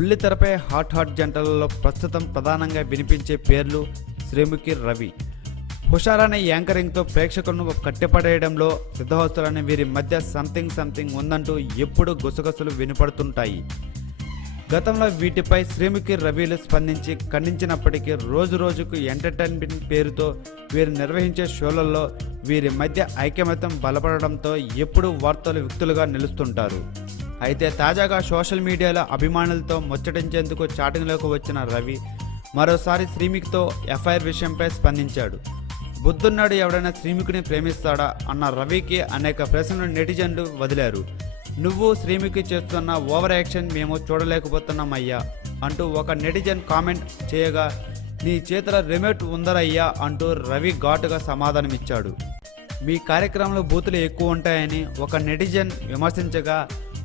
బుల్లితెరపై hot జంటలలో ప్రస్తుతం ప్రధానంగా వినిపించే పేర్లు శ్రీముఖి, రవి. హుషారైన యాంకరింగ్తో ప్రేక్షకులను కట్టిపడేయడంలో సిద్ధహస్తులనే వీరి మధ్య సంథింగ్ ఉందంటూ ఎప్పుడు గుసగుసలు వినపడుతుంటాయి. గతంలో వీటిపై శ్రీముఖి, రవిలు స్పందించి ఖండించినప్పటికీ రోజుకు ఎంటర్టైన్మెంట్ పేరుతో వీరు నిర్వహించే షోలలో వీరి మధ్య ఐకమత్యం బలపడడంతో ఎప్పుడూ వార్తలు వ్యక్తులుగా నిలుస్తుంటారు. అయితే తాజాగా సోషల్ మీడియాలో అభిమానులతో ముచ్చటించేందుకు చాటింగ్లోకి వచ్చిన రవి మరోసారి శ్రీముఖితో ఎఫ్ఐఆర్ విషయంపై స్పందించాడు. బుద్ధున్నాడు ఎవడైనా శ్రీముఖిని ప్రేమిస్తాడా అన్న రవికి అనేక ప్రశ్నలు నెటిజన్లు వదిలారు. నువ్వు శ్రీముఖి చేస్తున్న ఓవర్ యాక్షన్ మేము చూడలేకపోతున్నామయ్యా అంటూ ఒక నెటిజన్ కామెంట్ చేయగా, నీ చేతిలో రిమోట్ ఉందరయ్యా అంటూ రవి ఘాటుగా సమాధానమిచ్చాడు. మీ కార్యక్రమంలో బూతులు ఎక్కువ ఉంటాయని ఒక నెటిజన్ విమర్శించగా,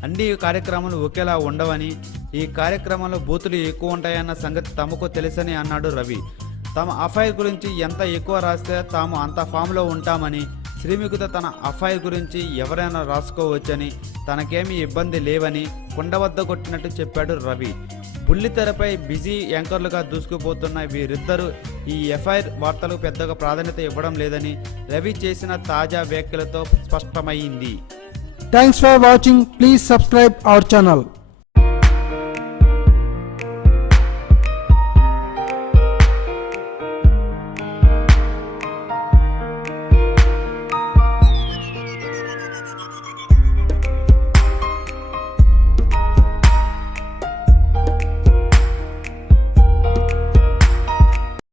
అన్ని కార్యక్రమాలు ఒకేలా ఉండవని, ఈ కార్యక్రమంలో బూతులు ఎక్కువ ఉంటాయన్న సంగతి తమకు తెలుసని అన్నాడు రవి. తమ అఫైర్ గురించి ఎంత ఎక్కువ రాస్తే తాము అంత ఫామ్లో ఉంటామని, శ్రీముఖితో తన అఫైర్ గురించి ఎవరైనా రాసుకోవచ్చని, తనకేమీ ఇబ్బంది లేవని కుండవద్ద కొట్టినట్టు చెప్పాడు రవి. బుల్లితెరపై బిజీ యాంకర్లుగా దూసుకుపోతున్న వీరిద్దరూ ఈ ఎఫ్ఐఆర్ వార్తలకు పెద్దగా ప్రాధాన్యత ఇవ్వడం లేదని రవి చేసిన తాజా వ్యాఖ్యలతో స్పష్టమైంది. Thanks for watching. Please subscribe our channel.